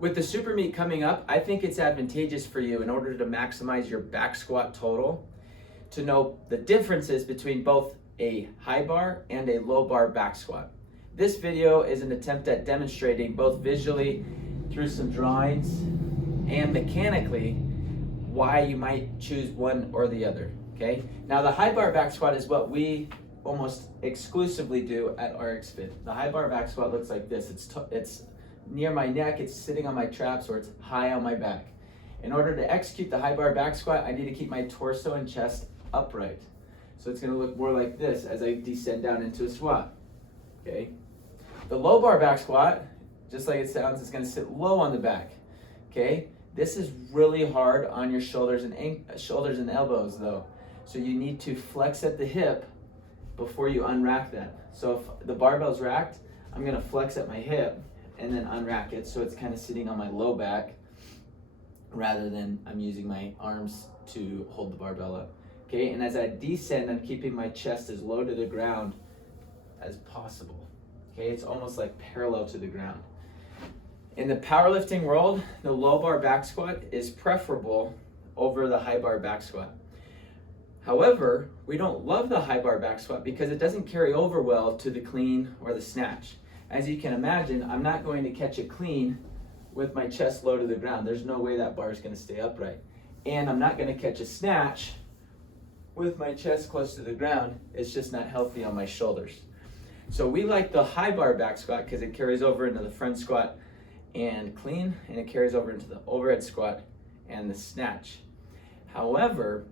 With the super meet coming up, I think it's advantageous for you in order to maximize your back squat total to know the differences between both a high bar and a low bar back squat. This video is an attempt at demonstrating both visually through some drawings and mechanically why you might choose one or the other, okay? Now the high bar back squat is what we almost exclusively do at RxFit. The high bar back squat looks like this. It's near my neck, it's sitting on my traps, or it's high on my back. In order to execute the high bar back squat, I need to keep my torso and chest upright. So it's gonna look more like this as I descend down into a squat, okay? The low bar back squat, just like it sounds, it's gonna sit low on the back, okay? This is really hard on your shoulders and elbows though. So you need to flex at the hip before you unrack that. So if the barbell's racked, I'm gonna flex at my hip and then unrack it so it's kind of sitting on my low back rather than I'm using my arms to hold the barbell up. Okay, and as I descend, I'm keeping my chest as low to the ground as possible. Okay, it's almost like parallel to the ground. In the powerlifting world, the low bar back squat is preferable over the high bar back squat. However, we don't love the high bar back squat because it doesn't carry over well to the clean or the snatch. As you can imagine, I'm not going to catch a clean with my chest low to the ground. There's no way that bar is going to stay upright. And I'm not going to catch a snatch with my chest close to the ground. It's just not healthy on my shoulders. So we like the high bar back squat because it carries over into the front squat and clean, and it carries over into the overhead squat and the snatch. However,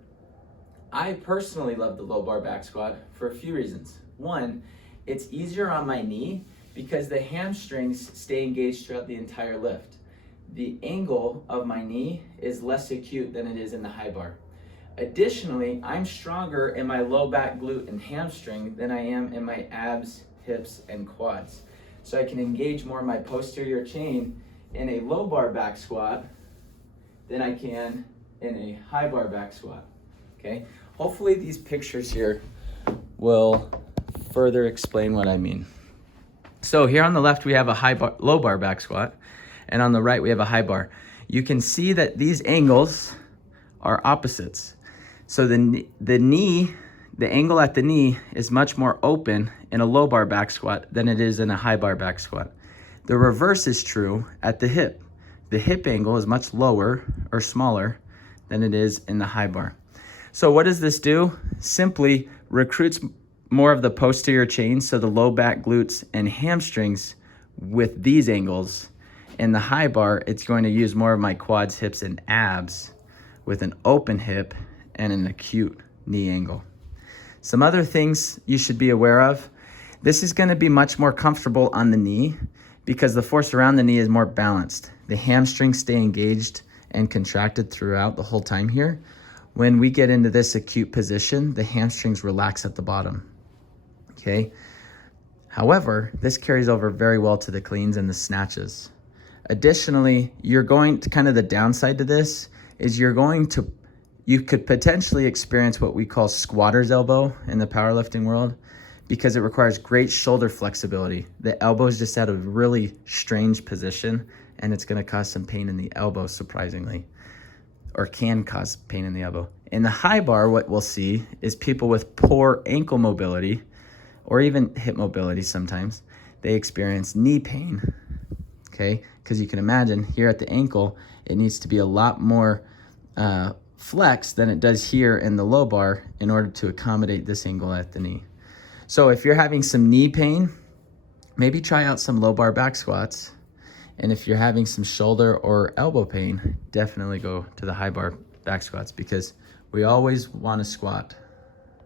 I personally love the low bar back squat for a few reasons. One, it's easier on my knee because the hamstrings stay engaged throughout the entire lift. The angle of my knee is less acute than it is in the high bar. Additionally, I'm stronger in my low back glute and hamstring than I am in my abs, hips, and quads. So I can engage more of my posterior chain in a low bar back squat than I can in a high bar back squat, okay? Hopefully these pictures here will further explain what I mean. So here on the left, we have a low bar back squat, and on the right, we have a high bar. You can see that these angles are opposites. So the angle at the knee is much more open in a low bar back squat than it is in a high bar back squat. The reverse is true at the hip. The hip angle is much lower or smaller than it is in the high bar. So what does this do? Simply recruits more of the posterior chain, so the low back glutes and hamstrings with these angles. In the high bar, it's going to use more of my quads, hips, and abs with an open hip and an acute knee angle. Some other things you should be aware of. This is going to be much more comfortable on the knee because the force around the knee is more balanced. The hamstrings stay engaged and contracted throughout the whole time here. When we get into this acute position, the hamstrings relax at the bottom, okay? However, this carries over very well to the cleans and the snatches. Additionally, the downside to this is you could potentially experience what we call squatter's elbow in the powerlifting world because it requires great shoulder flexibility. The elbow is just at a really strange position, and it's gonna cause some pain in the elbow, surprisingly, or can cause pain in the elbow. In the high bar, what we'll see is people with poor ankle mobility or even hip mobility sometimes, they experience knee pain, okay? Because you can imagine here at the ankle, it needs to be a lot more flex than it does here in the low bar in order to accommodate this angle at the knee. So if you're having some knee pain, maybe try out some low bar back squats. And if you're having some shoulder or elbow pain, definitely go to the high bar back squats because we always want to squat